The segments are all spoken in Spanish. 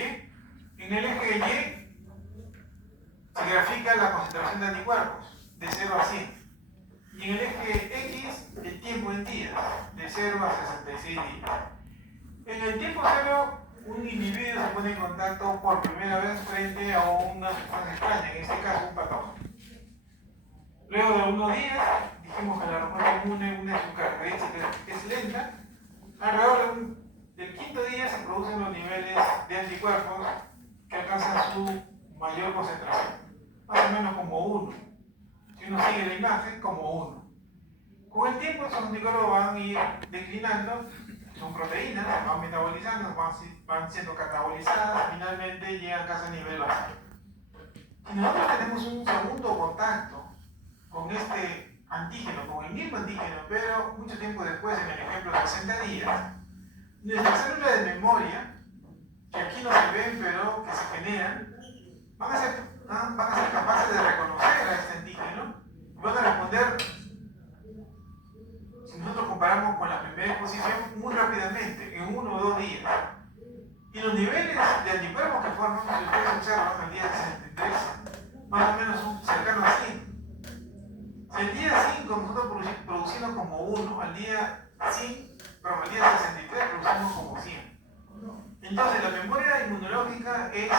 Y. En el eje Y se grafica la concentración de anticuerpos de 0 a 100. Y en el eje X, el tiempo en días, de 0 a 66 días. En el tiempo 0, un individuo se pone en contacto por primera vez frente a una sustancia extraña, en este caso un patógeno. Luego de unos días, dijimos que la respuesta inmune, una de sus características es lenta. Alrededor del quinto día se producen los niveles de anticuerpos que alcanzan su mayor concentración, más o menos como 1. Si uno sigue la imagen, como 1. Con el tiempo esos anticuerpos van a ir declinando, son proteínas, se van metabolizando, van siendo catabolizadas, finalmente llegan casi a nivel básico. Si nosotros tenemos un segundo contacto con este antígeno, con el mismo antígeno, pero mucho tiempo después, en el ejemplo de 60 días, nuestras células de memoria, que aquí no se ven, pero que se generan, van a ser capaces de reconocer a este antígeno y van a responder, si nosotros comparamos con la primera exposición, muy rápidamente, en 1 o 2 días. Y los niveles de anticuerpos que forman, si ustedes observan, al día 63, más o menos son cercanos a 100. Si el día 5 nosotros producimos como 1, al día 63 producimos como 100. Entonces la memoria inmunológica es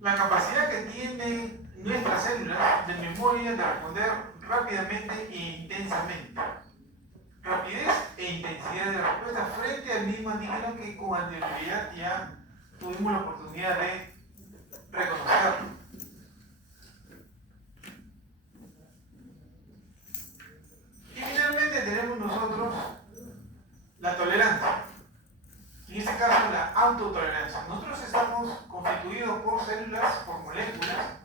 la capacidad que tienen nuestras células de memoria de responder rápidamente e intensamente. Rapidez e intensidad de respuesta frente al mismo antígeno que con anterioridad ya tuvimos la oportunidad de reconocerlo. Y finalmente tenemos nosotros la tolerancia. En este caso, la autotolerancia. Nosotros estamos constituidos por células, por moléculas,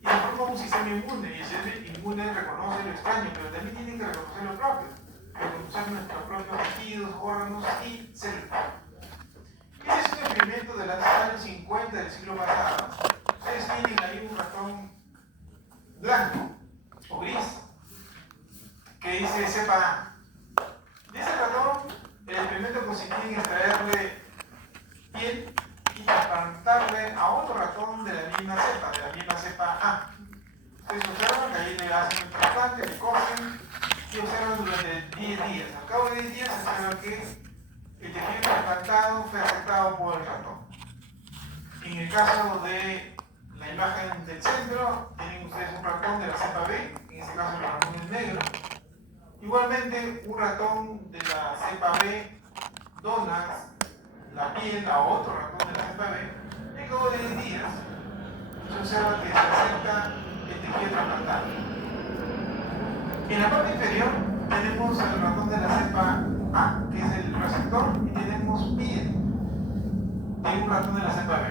y formamos un sistema inmune. Y el sistema inmune reconoce lo extraño, pero también tiene que reconocer lo propio, reconocer nuestros propios tejidos, órganos y células. Este es un experimento de los años 50 del siglo pasado. Ustedes tienen ahí un ratón blanco o gris que dice cepa A. De ese ratón, el experimento consistía en extraerle piel y trasplantarle a otro ratón de la misma cepa A. Ustedes observan que ahí le hacen el trasplante, le cogen y observan durante 10 días. Al cabo de 10 días se observa que el tejido trasplantado fue aceptado por el ratón. En el caso de la imagen del centro, tienen ustedes un ratón de la cepa B, en este caso el ratón es negro. Igualmente, un ratón de la cepa B dona la piel a otro ratón de la cepa B, y al cabo de 10 días se observa que se acepta el tejido trasplantado. En la parte inferior tenemos el ratón de la cepa A, que es el receptor, y tenemos piel de un ratón de la cepa B.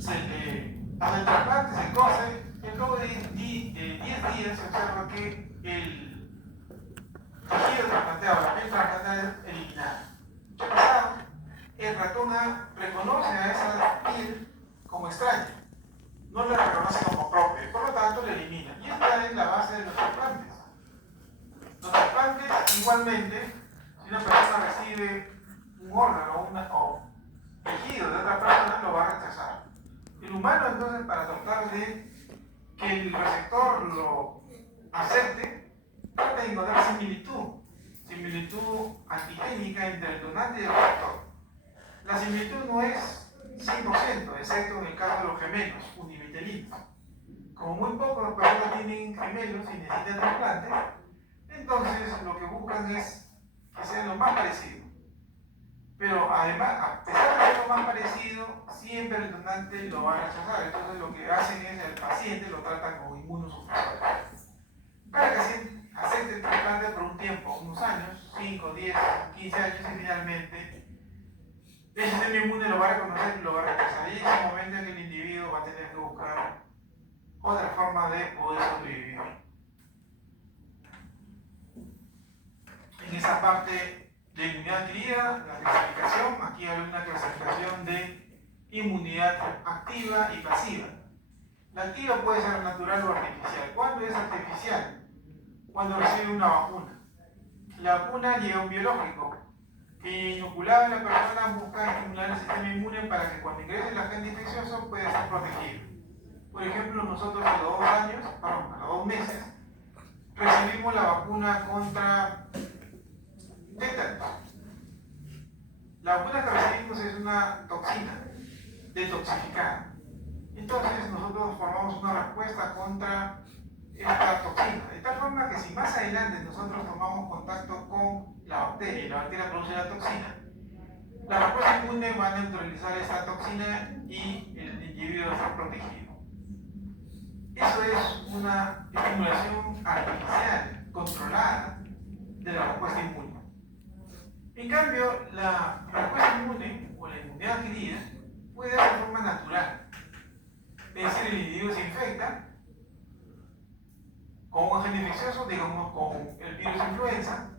Se le hace el trasplante, se cose, y al cabo de 10 días se observa que el tejido trasplanteado, la piel trasplantada es eliminada. ¿Qué ha pasado? El ratón reconoce a esa piel como extraña, no la reconoce como propia, por lo tanto la elimina. Y esta es la base de los trasplantes. Los trasplantes, igualmente, si una persona recibe un órgano o tejido de otra persona, lo va a rechazar. El humano, entonces, para tratar de que el receptor lo acepte, trata de encontrar similitud antigénica entre el donante y el receptor. La similitud no es 100%, excepto en el caso de los gemelos univitelinos. Como muy pocas personas tienen gemelos y necesitan trasplantes, entonces lo que buscan es que sean lo más parecido. Pero además, a pesar de ser lo más parecido, siempre el donante lo va a rechazar. Entonces lo que hacen es el paciente lo tratan como inmunosupresor. Para que acepte el trasplante por un tiempo, unos años, 5, 10, 15 años, y finalmente el sistema inmune lo va a reconocer y lo va a rechazar. Y en ese momento en que el individuo va a tener que buscar otra forma de poder sobrevivir. En esa parte de inmunidad adquirida, la clasificación, aquí hay una clasificación de inmunidad activa y pasiva. La activa puede ser natural o artificial. ¿Cuándo es artificial? Cuando recibe una vacuna. La vacuna lleva un biológico que inoculado a la persona busca estimular el inmune para que cuando ingrese el agente infeccioso pueda estar protegido. Por ejemplo, nosotros a los 2 años, perdón, a los 2 meses, recibimos la vacuna contra tétanos. La vacuna que recibimos es una toxina detoxificada. Entonces nosotros formamos una respuesta contra esta toxina, de tal forma que si más adelante nosotros tomamos contacto con la bacteria y la bacteria produce la toxina, la respuesta inmune va a neutralizar esta toxina y el individuo va a estar protegido. Eso es una estimulación artificial, controlada, de la respuesta inmune. En cambio, la respuesta inmune o la inmunidad adquirida puede dar de forma natural. Es decir, el individuo se infecta con un agente infeccioso, digamos con el virus de influenza,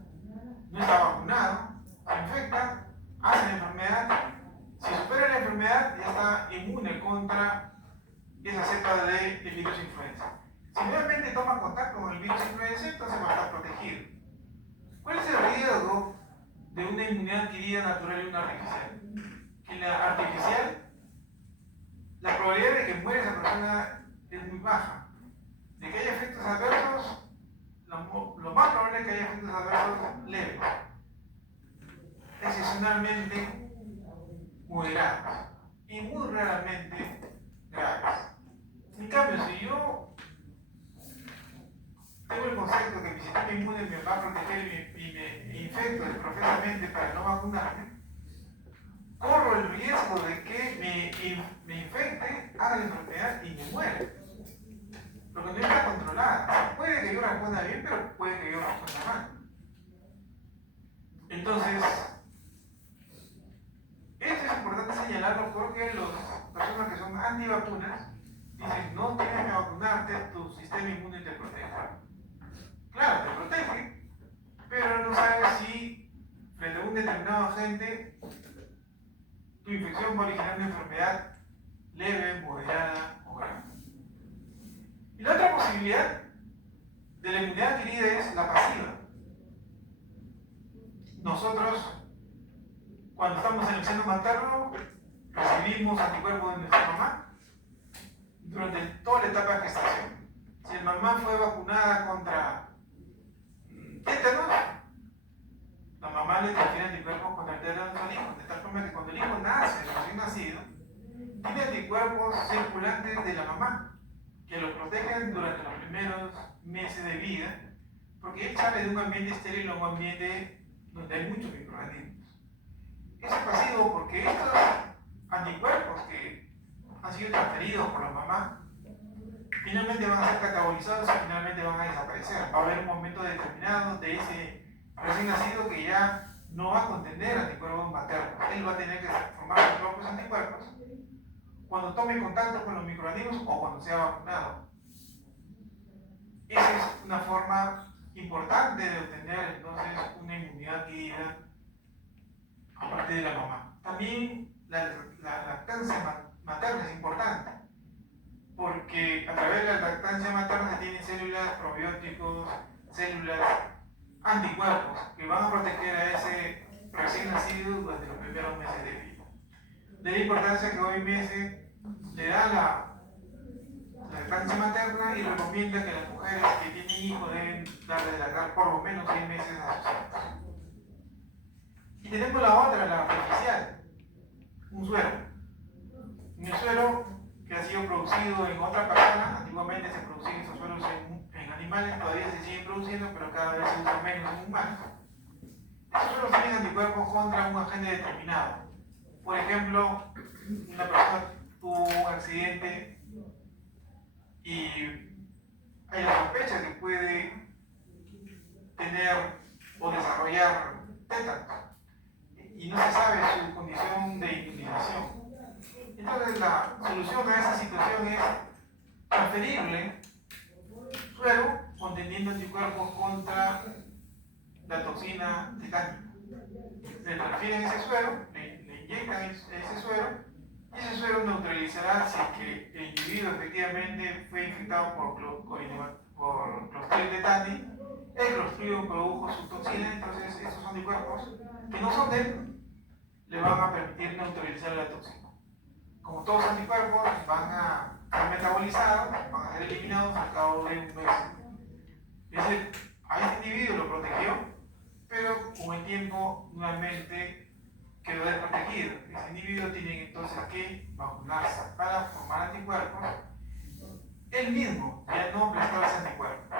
no está vacunado, se infecta, hace la enfermedad, si supera la enfermedad ya está inmune contra esa cepa de virus de influenza. Si nuevamente toma contacto con el virus de influenza, entonces va a estar protegido. ¿Cuál es el riesgo de una inmunidad adquirida natural y una artificial? Que la artificial, la probabilidad de que muera esa persona es muy baja. De que haya efectos adversos, lo más probable es que haya efectos adversos leves, excepcionalmente moderados y muy raramente graves. En cambio, si yo tengo el concepto que mi sistema inmune me va a proteger y me infecto profusamente para no vacunarme, corro el riesgo de que me infecte, haga la enfermedad y me muera. Porque no está controlada. Puede que yo responda bien, pero puede que yo responda mal. Entonces, esto es importante señalarlo porque las personas que son antivacunas dicen, no tienes que vacunarte, tu sistema inmune te protege. Claro, te protege, pero no sabes si frente a un determinado agente tu infección va a originar una enfermedad leve, moderada o grave. Y la otra posibilidad de la inmunidad adquirida es la pasiva. Nosotros, cuando estamos en el seno materno, recibimos anticuerpos de nuestra mamá durante toda la etapa de gestación. Si la mamá fue vacunada contra tétanos, la mamá le transfiere anticuerpos contra el tétanos al hijo, de tal forma que cuando el hijo nace, recién nacido, tiene anticuerpos circulantes de la mamá, que lo protegen durante los primeros meses de vida, porque él sale de un ambiente estéril a un ambiente donde hay muchos microorganismos. Eso es pasivo porque estos anticuerpos que han sido transferidos por la mamá finalmente van a ser catabolizados y finalmente van a desaparecer. Va a haber un momento determinado de ese recién nacido que ya no va a contener anticuerpos maternos. Él va a tener que formar sus propios anticuerpos cuando tome contacto con los microorganismos o cuando sea vacunado. Esa es una forma importante de obtener entonces una inmunidad adquirida a partir de la mamá. También la lactancia materna es importante, porque a través de la lactancia materna se tienen células probióticos, células anticuerpos que van a proteger a ese recién nacido durante los primeros meses de vida. De la importancia que OMS le da la lactancia materna y recomienda que las mujeres que tienen hijos deben darle de lactar por lo menos 6 meses a sus hijos. Y tenemos la otra, la artificial, un suero. Un suero que ha sido producido en otra persona. Antiguamente se producían esos sueros en animales, todavía se siguen produciendo, pero cada vez se usan menos en humanos. Esos sueros tienen anticuerpos contra un agente determinado. Por ejemplo, una persona tuvo un accidente y hay la sospecha que puede tener o desarrollar tétanos y no se sabe su condición de inmunización. Entonces la solución a esa situación es transferirle suero conteniendo anticuerpos contra la toxina tetánica. Le transfieren ese suero, le inyectan ese suero, y ese suero neutralizará si es que el individuo efectivamente fue infectado por Clostridium tetani. El Clostridium produjo su toxina, entonces esos anticuerpos que no son de él le van a permitir neutralizar la toxina. como todos los anticuerpos, van a ser metabolizados, van a ser eliminados al cabo de un mes. Es decir, a este individuo lo protegió, pero con el tiempo nuevamente quedó desprotegido. Ese individuo tiene entonces que vacunarse para formar anticuerpos. Él mismo ya no prestarse anticuerpos.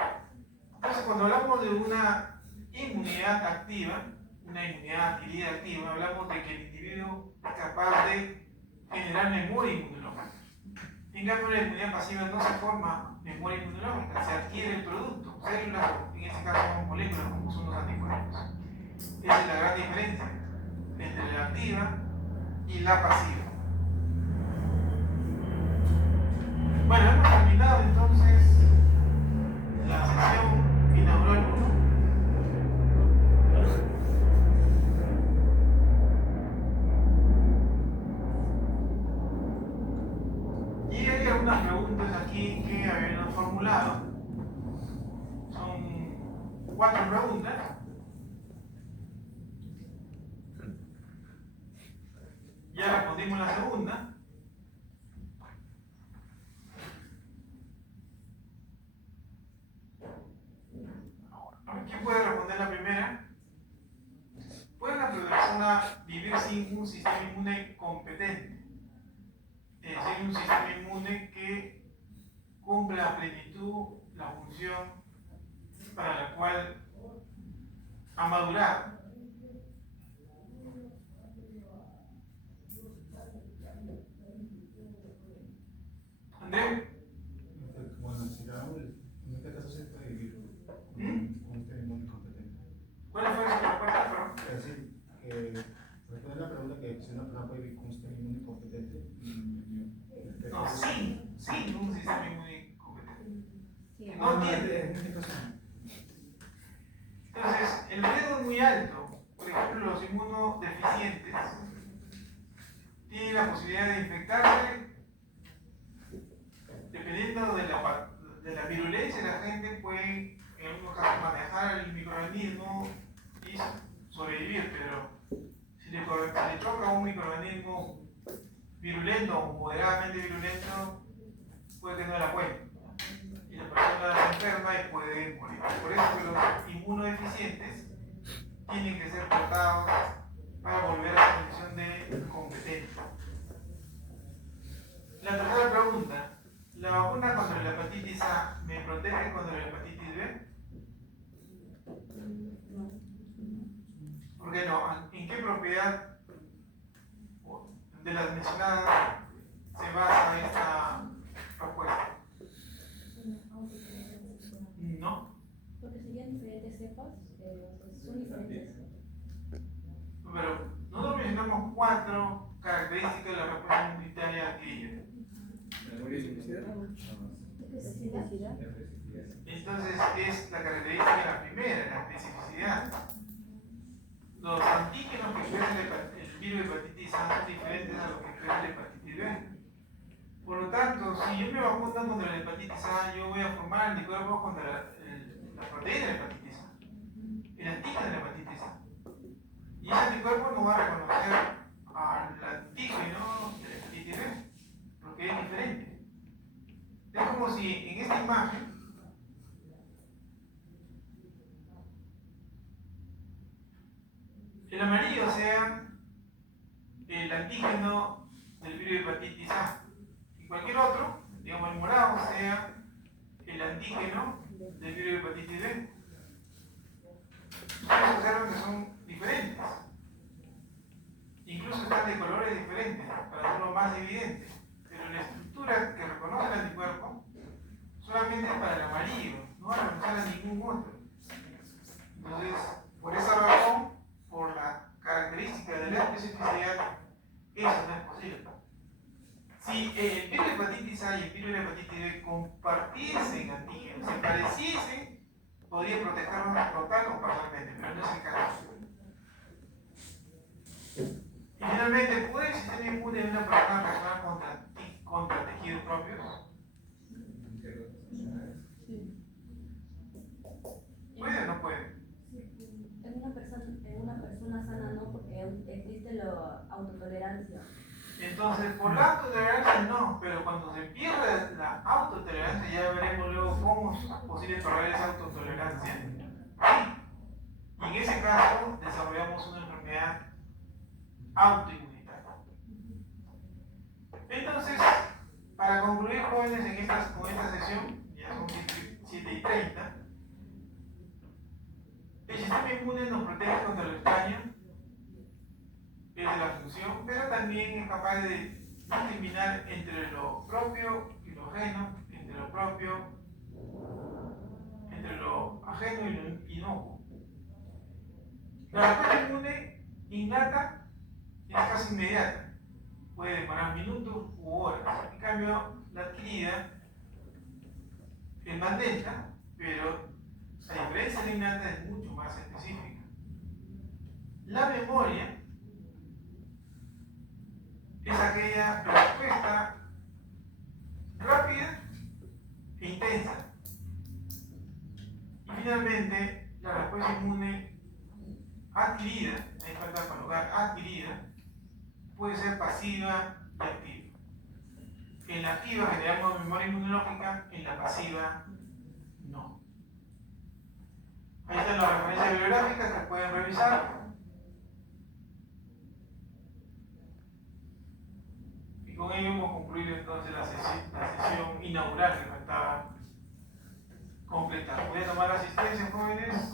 Entonces, cuando hablamos de una inmunidad activa, una inmunidad adquirida activa, hablamos de que el individuo es capaz de generar memoria inmunológica. En cambio, la inmunidad pasiva no se forma memoria inmunológica, se adquiere el producto, células, en este caso moléculas como son los anticuerpos. Esa es la gran diferencia entre la activa y la pasiva. Bueno, hemos terminado entonces la sesión inaugural 1. Y hay algunas preguntas aquí que habíamos formulado. Son 4 preguntas. Ya respondimos la segunda. ¿Quién puede responder la primera? ¿Puede la persona vivir sin un sistema inmune competente? Es decir, un sistema inmune que cumpla a plenitud la función para la cual ha madurado. ¿Andrés? Bueno, si en este caso se puede vivir con un sistema inmune competente. ¿Cuál fue la respuesta? Es decir, responde la pregunta que si una persona puede vivir con un sistema inmune competente. No, sin un sistema inmune competente. Sí, No tiene. Entonces, el riesgo es muy alto. Por ejemplo, los inmunodeficientes tienen la posibilidad de infectarse. Dependiendo de la virulencia de la gente, pueden en algunos casos manejar el microorganismo y sobrevivir, pero si le choca un microorganismo virulento o moderadamente virulento, puede que no la cuente. Y la persona se enferma y puede morir. Por eso que los inmunodeficientes tienen que ser tratados para volver a la condición de competencia. La tercera pregunta. ¿La vacuna contra la hepatitis A me protege contra la hepatitis B? ¿Por qué no? ¿En qué propiedad de las mencionadas se basa esta propuesta? ¿No? Porque serían diferentes cepas, son diferentes. Pero nosotros mencionamos 4 características de la respuesta inmunitaria adquirida. Especificidad. Entonces es la característica de la primera, la especificidad. Los antígenos que expresan el virus de hepatitis A son diferentes a los que expresan la hepatitis B. Por lo tanto, si yo me vacuno contra la hepatitis A, yo voy a formar anticuerpos contra la proteína de la hepatitis A, el antígeno de la hepatitis A. Y ese anticuerpo no va a reconocer al antígeno de la hepatitis B, porque es diferente. Es como si en esta imagen el amarillo sea el antígeno del virus de hepatitis A y cualquier otro, digamos el morado, sea el antígeno del virus de hepatitis B. Ustedes observan que son diferentes, incluso están de colores diferentes para hacerlo más evidente, pero la estructura que reconoce el anticuerpo solamente es para el amarillo, no va a reconocer a ningún otro. Entonces, por esa razón, por la característica de la especificidad, eso no es posible. Si el virus de hepatitis A y el virus de hepatitis B compartiesen antígenos, se pareciesen, podría protegernos total o parcialmente, pero no es el caso. Y finalmente, ¿puede el sistema inmune de una persona reaccionar contra tejidos propios? ¿Puede o no puede? En una persona sana no, porque existe la autotolerancia. Entonces, por la autotolerancia no, pero cuando se pierde la autotolerancia, ya veremos luego cómo es posible perder esa autotolerancia. Sí. Y en ese caso, desarrollamos una enfermedad autoinmunitaria. Entonces, para concluir, jóvenes, con esta sesión, ya son 7:30, el sistema inmune nos protege contra lo extraño, es de la función, pero también es capaz de discriminar entre lo propio y lo ajeno, entre lo ajeno y lo inocuo. La respuesta inmune innata es casi inmediata, puede demorar minutos u horas. En cambio, la adquirida es más lenta, pero la diferencia de la innata es mucho más específica. La memoria es aquella respuesta rápida e intensa. Y finalmente, la respuesta inmune adquirida, ahí falta colocar adquirida, puede ser pasiva y activa. En la activa generamos memoria inmunológica, en la pasiva no. Ahí están las referencias bibliográficas que pueden revisar. Y con ello hemos concluido entonces la sesión inaugural que faltaba completar. Voy a tomar asistencia, jóvenes.